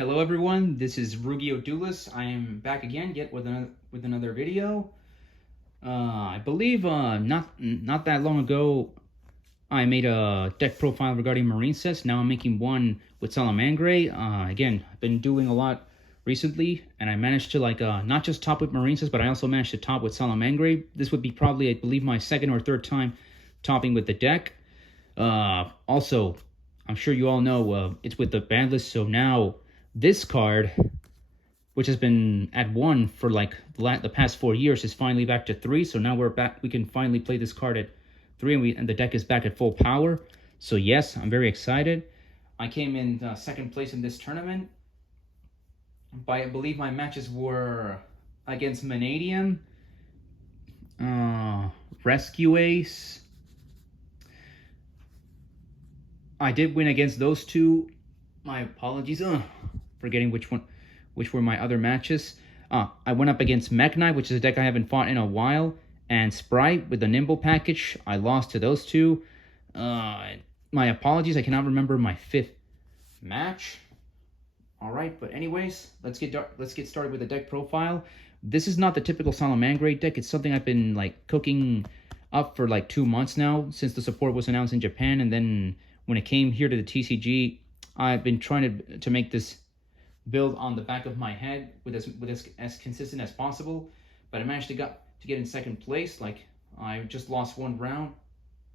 Hello everyone, this is Rugio Duelis. I am back again, yet with another video. I believe not that long ago, I made a deck profile regarding marine sets. Now I'm making one with Salamangreat. Again, I've been doing a lot recently, and I managed to not just top with marine sets, but I also managed to top with Salamangreat. This would be probably, I believe, my second or third time topping with the deck. Also, I'm sure you all know it's with the ban list, so now this card, which has been at 1 for like the past 4 years, is finally back to 3. So now we're back. We can finally play this card at 3, and the deck is back at full power. So yes, I'm very excited. I came in second place in this tournament. I believe my matches were against Manadium, Rescue Ace. I did win against those two. My apologies. Forgetting which were my other matches. I went up against Mech Knight, which is a deck I haven't fought in a while, and Sprite with the Nimble package. I lost to those two. My apologies. I cannot remember my 5th match. All right, but anyways, let's get started with the deck profile. This is not the typical Salamangreat deck. It's something I've been cooking up for 2 months now, since the support was announced in Japan, and then when it came here to the TCG, I've been trying to make this build on the back of my head with as consistent as possible. But I managed to get in second place. I just lost 1 round.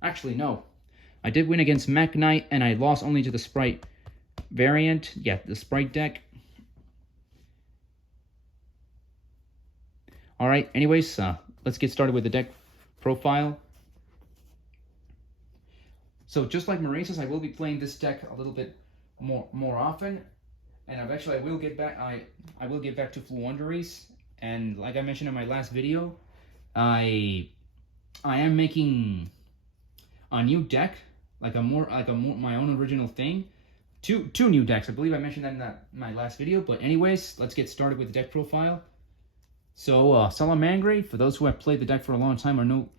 Actually, no. I did win against Mech Knight, and I lost only to the Sprite variant. Yeah, the Sprite deck. All right, anyways, let's get started with the deck profile. So just like Maurice's, I will be playing this deck a little bit more often, and I will get back to Fluendaries. And like I mentioned in my last video, I am making a new deck, my own original thing. Two new decks. I believe I mentioned that in my last video. But anyways, let's get started with the deck profile. So Salamangreat, for those who have played the deck for a long time or know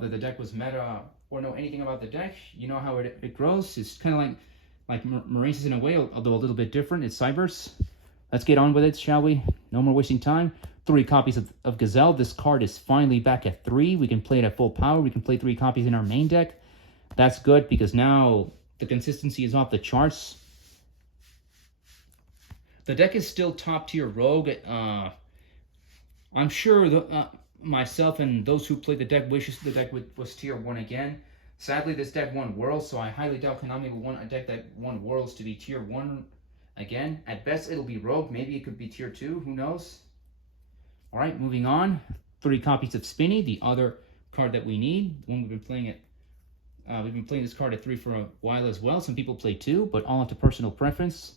that the deck was meta, or know anything about the deck, you know how it grows. It's kind of like Maurice's in a way, although a little bit different. It's Cybers. Let's get on with it, shall we? No more wasting time. 3 copies of Gazelle. This card is finally back at 3. We can play it at full power. We can play 3 copies in our main deck. That's good, because now the consistency is off the charts. The deck is still top tier rogue. I'm sure myself and those who played the deck wishes the deck was tier 1 again. Sadly, this deck won Worlds, so I highly doubt Konami will want a deck that won Worlds to be tier 1 again. At best, it'll be rogue. Maybe it could be tier 2. Who knows? All right, moving on. 3 copies of Spinny, the other card that we need. The one we've been playing it. We've been playing this card at 3 for a while as well. Some people play 2, but all up to personal preference.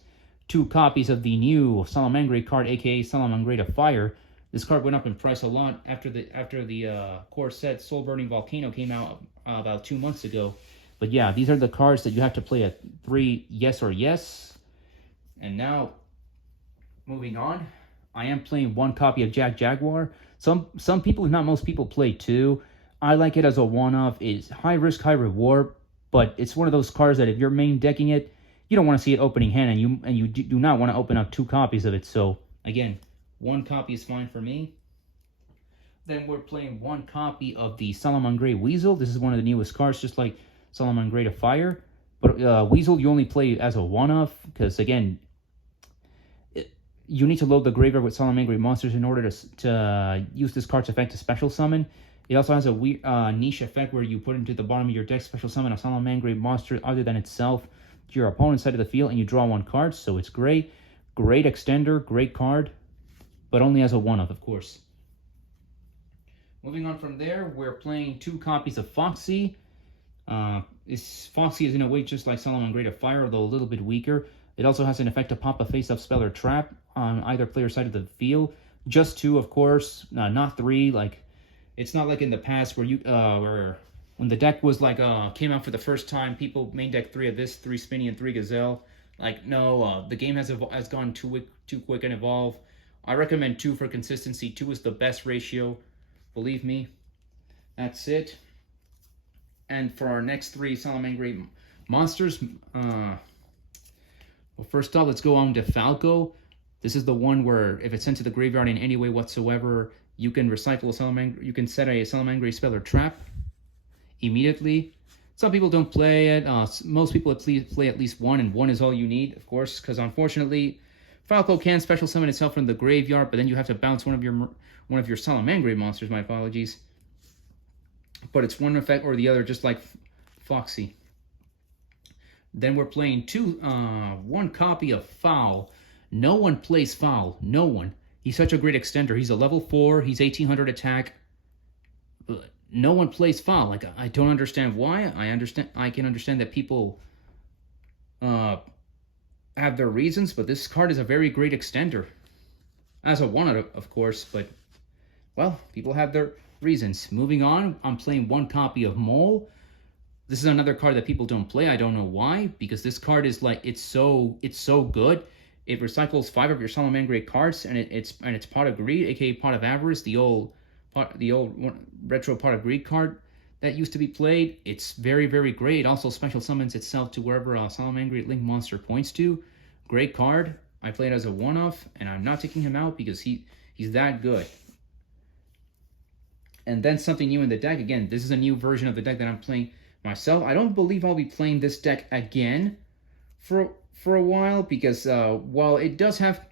2 copies of the new Salamangreat card, aka Salamangreat of Fire. This card went up in price a lot after the core set Soul Burning Volcano came out about 2 months ago. But yeah, these are the cards that you have to play at 3, yes or yes. And now, moving on, I am playing 1 copy of Jack Jaguar. Some people, not most people, play 2. I like it as a one-off. It's high risk, high reward, but it's one of those cards that if you're main decking it, you don't want to see it opening hand, and you do not want to open up 2 copies of it. So again, 1 copy is fine for me. Then we're playing 1 copy of the Salamangreat Weasel. This is one of the newest cards, just like Salamangreat of Fire. But Weasel, you only play as a one-off, because again, you need to load the graveyard with Salamangreat monsters in order to use this card's effect to special summon. It also has a weird niche effect where you put into the bottom of your deck, special summon a Salamangreat monster other than itself to your opponent's side of the field, and you draw 1 card. So it's great. Great extender, great card, but only as a one-off, of course. Moving on from there, we're playing 2 copies of Foxy. Foxy is in a way just like Salamangreat of Fire, although a little bit weaker. It also has an effect to pop a face-up spell or trap on either player's side of the field. Just 2, of course, not 3. It's not like in the past where where when the deck was came out for the first time, people main deck 3 of this, 3 Spinny and 3 Gazelle. No, the game has gone too quick and evolved. I recommend 2 for consistency. 2 is the best ratio. Believe me. That's it. And for our next 3 Salamangreat monsters, Well, first off, let's go on to Falco. This is the one where if it's sent to the graveyard in any way whatsoever, you can recycle a Salamangreat. You can set a Salamangreat spell or trap immediately. Some people don't play it. Most people play at least one, and one is all you need, of course, because unfortunately, Falco can special summon itself from the graveyard, but then you have to bounce one of your Salamangreat monsters. My apologies. But it's one effect or the other, just like Foxy. Then we're playing one copy of Foul. No one plays Foul. No one. He's such a great extender. He's a level 4. He's 1800 attack. But no one plays Foul. Like, I don't understand why. I can understand that people have their reasons, but this card is a very great extender. As a one, of course, but, well, people have their reasons. Moving on, I'm playing one copy of Mole. This is another card that people don't play. I don't know why, because this card is like, it's so good. It recycles 5 of your Salamangreat cards, and it's Pot of Greed, aka Pot of Avarice, the old retro Pot of Greed card that used to be played. It's very, very great. It also special summons itself to wherever a Salamangreat Link monster points to. Great card. I play it as a one-off, and I'm not taking him out because he's that good. And then something new in the deck. Again, this is a new version of the deck that I'm playing myself. I don't believe I'll be playing this deck again for a while, because while it does have,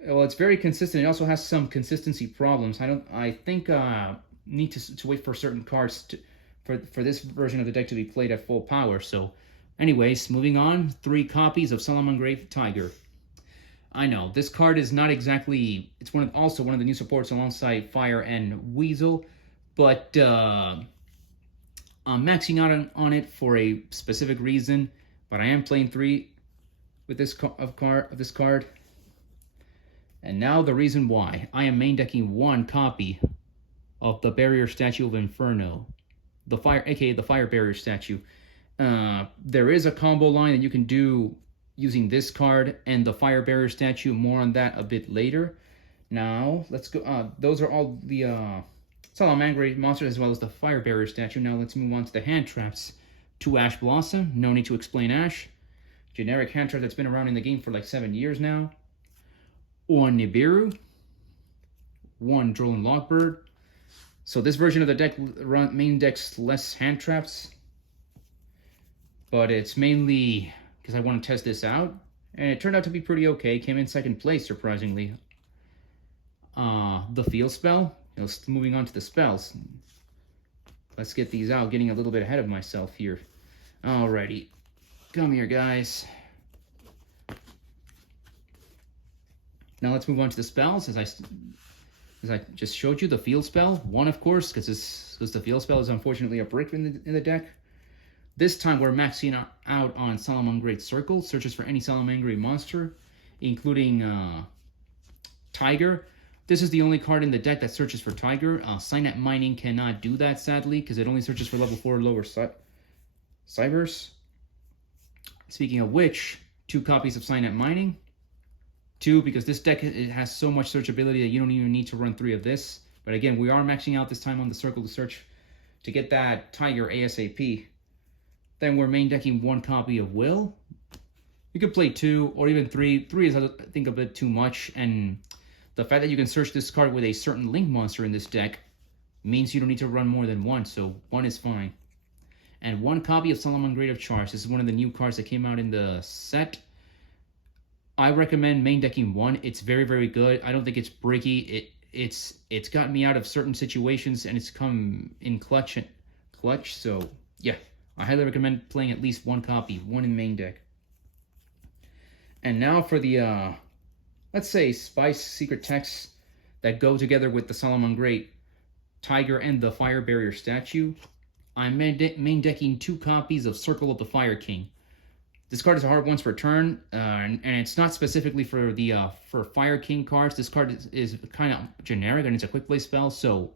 well, it's very consistent, it also has some consistency problems. I think need to wait for certain cards for this version of the deck to be played at full power. So anyways, moving on, 3 copies of Salamangreat Tiger. I know this card is not exactly, it's also one of the new supports alongside Fire and Weasel, but I'm maxing out on it for a specific reason. But I am playing 3 with this card. And now the reason why. I am main decking 1 copy of the Barrier Statue of Inferno, aka the Fire Barrier Statue. There is a combo line that you can do using this card and the Fire Barrier Statue. More on that a bit later. Now let's go. Those are all the Salamangreat monsters as well as the Fire Barrier Statue. Now let's move on to the hand traps. 2 Ash Blossom. No need to explain Ash. Generic hand trap that's been around in the game for like 7 years now. 1 Nibiru. 1 Droll and Lockbird. So this version of the deck main decks less hand traps, but it's mainly because I want to test this out, and it turned out to be pretty okay. Came in 2nd place, surprisingly. The Field Spell. Moving on to the spells. Let's get these out. Getting a little bit ahead of myself here. Alrighty, come here, guys. Now let's move on to the spells. As I just showed you, the Field Spell. 1, of course, because the Field Spell is unfortunately a brick in the deck. This time we're maxing out on Salamangreat Circle. Searches for any Salamangreat monster, including Tiger. This is the only card in the deck that searches for Tiger. Signet Mining cannot do that, sadly, because it only searches for level 4 or lower Cybers. Speaking of which, 2 copies of Signet Mining. 2, because this deck has so much searchability that you don't even need to run 3 of this. But again, we are maxing out this time on the Circle to search to get that Tiger ASAP. Then we're main decking 1 copy of Will. You could play 2 or even 3. 3 is, I think, a bit too much, and the fact that you can search this card with a certain Link monster in this deck means you don't need to run more than 1, so 1 is fine. And 1 copy of Salamangreat of Charge. This is one of the new cards that came out in the set. I recommend main decking 1. It's very, very good. I don't think it's bricky. It's gotten me out of certain situations, and it's come in clutch. So yeah, I highly recommend playing at least 1 copy, 1 in main deck. And now for the let's say Spice Secret Texts that go together with the Salamangreat Tiger and the Fire Barrier Statue. I'm main decking 2 copies of Circle of the Fire King. This card is a hard once per turn, and it's not specifically for the for Fire King cards. This card is kind of generic, and it's a quick play spell. So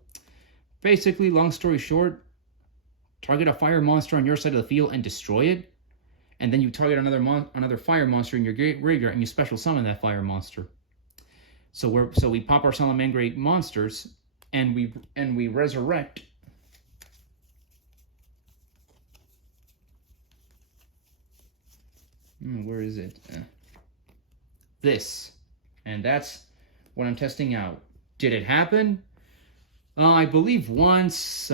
basically, long story short, target a fire monster on your side of the field and destroy it, and then you target another fire monster in your graveyard and you special summon that fire monster. So we pop our Salamangreat monsters and we resurrect where is it? this. And that's what I'm testing out. Did it happen? I believe once,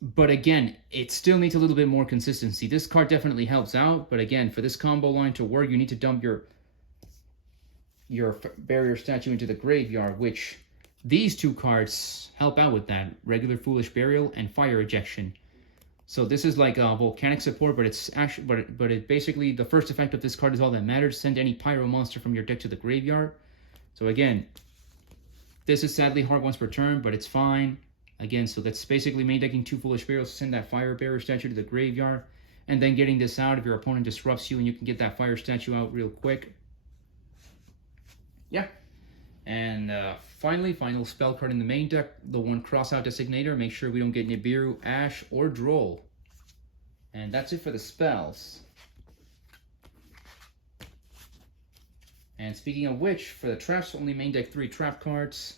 but again, it still needs a little bit more consistency. This card definitely helps out, but again, for this combo line to work, you need to dump your barrier statue into the graveyard, which these two cards help out with that. Regular Foolish Burial and Fire Ejection. So this is like a volcanic support, but it's actually, but it basically, the first effect of this card is all that matters. Send any pyro monster from your deck to the graveyard. So again, this is sadly hard once per turn, but it's fine. Again, so that's basically main decking 2 Foolish Burials to send that Fire Barrier statue to the graveyard, and then getting this out if your opponent disrupts you, and you can get that Fire statue out real quick. Yeah. And finally, final spell card in the main deck, the one Crossout Designator. Make sure we don't get Nibiru, Ash, or Droll. And that's it for the spells. And speaking of which, for the traps, only main deck 3 trap cards.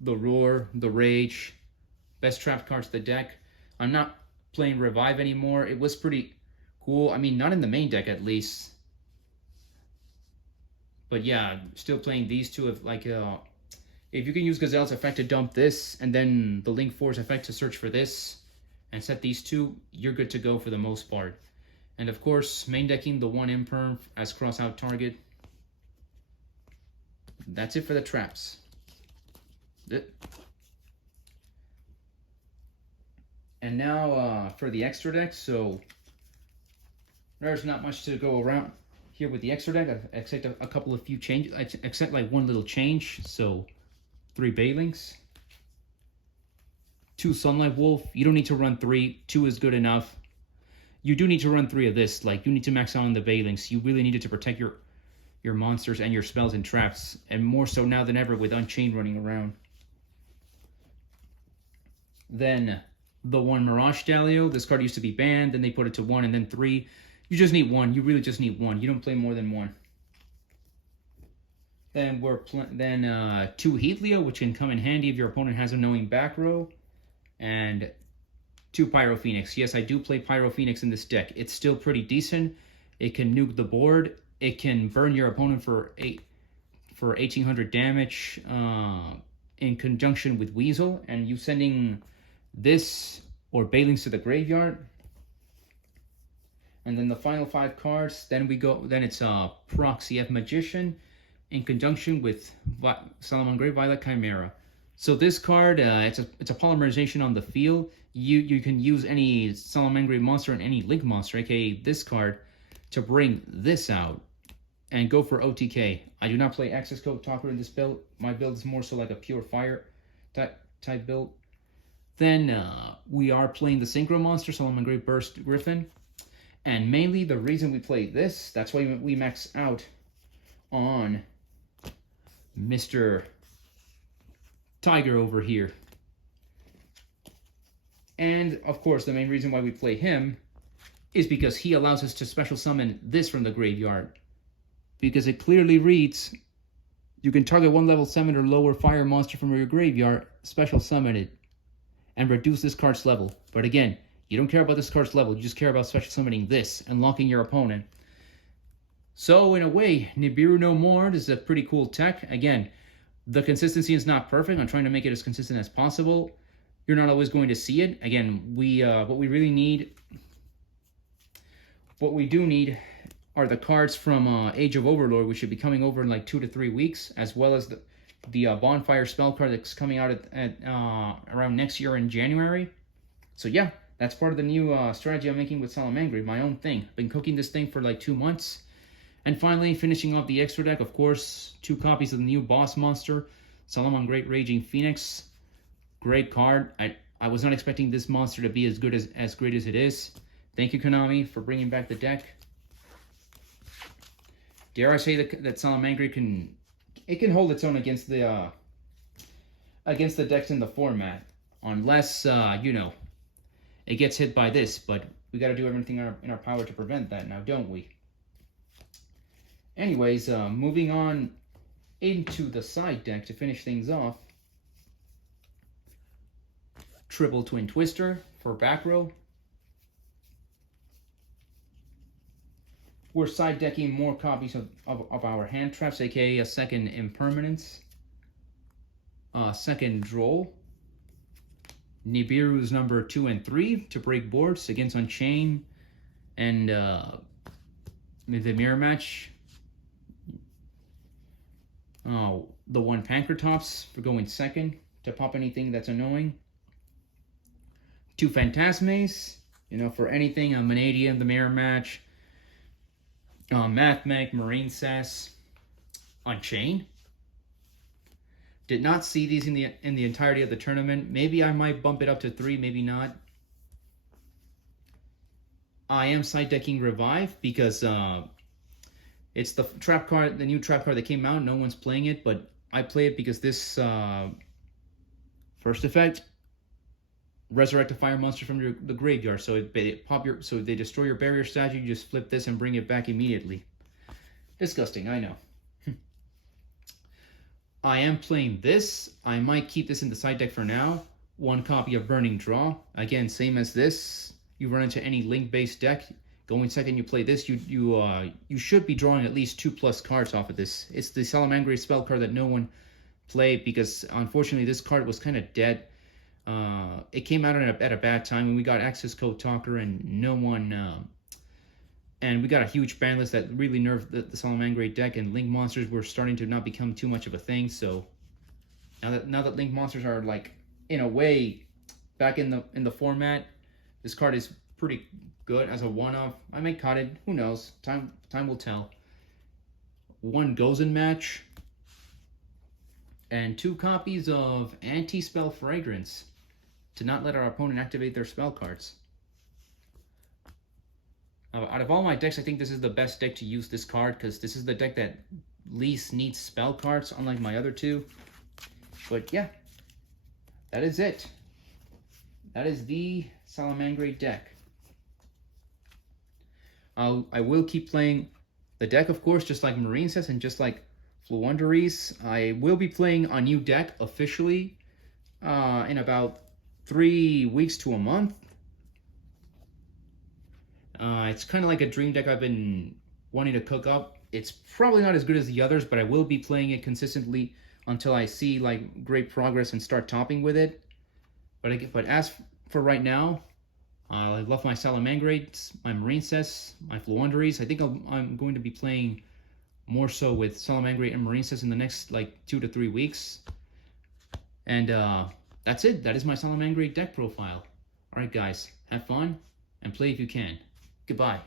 The Roar, the Rage, best trap cards of the deck. I'm not playing Revive anymore. It was pretty cool. I mean, not in the main deck at least. But yeah, still playing these two. If you can use Gazelle's effect to dump this, and then the Link Force effect to search for this, and set these two, you're good to go for the most part. And of course, main decking the 1 Imperm as cross-out target. That's it for the traps. And now for the extra deck. So there's not much to go around here with the extra deck, except a couple of few changes, except like one little change. So 3 Bailings, 2 Sunlight Wolf. You don't need to run 3. 2 is good enough. You do need to run 3 of this. Like, you need to max out on the Bailings. You really needed to protect your monsters and your spells and traps, and more so now than ever with Unchained running around. Then the 1 Mirage Dalio. This card used to be banned, then they put it to 1 and then 3. You just need 1. You really just need 1. You don't play more than 1. Then 2 Heatleo, which can come in handy if your opponent has a knowing back row, and 2 Pyro Phoenix. Yes, I do play Pyro Phoenix in this deck. It's still pretty decent. It can nuke the board. It can burn your opponent for 1800 damage in conjunction with Weasel, and you sending this or Bailings to the graveyard. And then the final 5 cards, then it's Proxy F Magician in conjunction with Salamangreat Violet Chimera. So this card, it's a polymerization on the field. You can use any Salamangreat monster and any Link monster, aka this card, to bring this out and go for OTK. I do not play Access Code Talker in this build. My build is more so like a pure fire type build. Then we are playing the Synchro monster, Salamangreat Burst Griffin. And mainly the reason we play this, that's why we max out on Mr. Tiger over here. And of course, the main reason why we play him is because he allows us to special summon this from the graveyard. Because it clearly reads, you can target 1 level 7 or lower fire monster from your graveyard, special summon it, and reduce this card's level. But again, you don't care about this card's level, you just care about special summoning this and locking your opponent. So in a way, Nibiru No More is a pretty cool tech. Again, the consistency is not perfect. I'm trying to make it as consistent as possible. You're not always going to see it. Again, what we do need are the cards from Age of Overlord, which should be coming over in like 2 to 3 weeks, as well as the Bonfire spell card that's coming out at around next year in January. So yeah, that's part of the new strategy I'm making with Salamangreat, my own thing. I've been cooking this thing for like 2 months. And finally, finishing off the extra deck, of course, 2 copies of the new boss monster, Salamangreat Raging Phoenix. Great card. I was not expecting this monster to be as great as it is. Thank you, Konami, for bringing back the deck. Dare I say that Salamangreat can hold its own against the decks in the format, unless it gets hit by this. But we got to do everything in our power to prevent that now, don't we? Anyways, moving on into the side deck to finish things off. Triple Twin Twister for back row. we're side decking more copies of our hand traps, aka a second impermanence, second droll, Nibiru's number 2 and 3 to break boards against Unchained, and the mirror match. Oh, the 1 Pankratops for going second to pop anything that's annoying. 2 Phantasmes, you know, for anything, a Manadium, the mirror match, Mathmech, Marine Cess, Unchained. Did not see these in the entirety of the tournament. Maybe I might bump it up to 3, maybe not. I am side decking Revive because it's the trap card, the new trap card that came out. No one's playing it, but I play it because this first effect, resurrect a fire monster from the graveyard. So so they destroy your barrier statue. You just flip this and bring it back immediately. Disgusting, I know. I am playing this. I might keep this in the side deck for now. 1 copy of Burning Draw. Again, same as this. You run into any link-based deck. Going second, you play this. You should be drawing at least 2+ cards off of this. It's the Salamangreat spell card that no one played because unfortunately this card was kind of dead. It came out at a bad time when we got Access Code Talker and no one. And we got a huge ban list that really nerfed the Salamangreat deck, and Link monsters were starting to not become too much of a thing. So now that Link monsters are like in a way back in the format, this card is pretty good as a one-off. I may cut it. Who knows? Time will tell. 1 Gozen match and 2 copies of Anti-Spell Fragrance to not let our opponent activate their spell cards. Out of all my decks, I think this is the best deck to use this card because this is the deck that least needs spell cards, unlike my other 2. But yeah, that is it. That is the Salamangreat deck. I will keep playing the deck, of course, just like Marine says and just like Floowandereeze. I will be playing a new deck officially in about 3 weeks to a month. It's kind of like a dream deck I've been wanting to cook up. It's probably not as good as the others, but I will be playing it consistently until I see like great progress and start topping with it. But as for right now, I love my Salamangreats, my Marine Cess, my Floowandereeze. I think I'm going to be playing more so with Salamangreat and Marine Cess in the next like 2 to 3 weeks. And that's it. That is my Salamangreat deck profile. Alright guys, have fun and play if you can. Goodbye.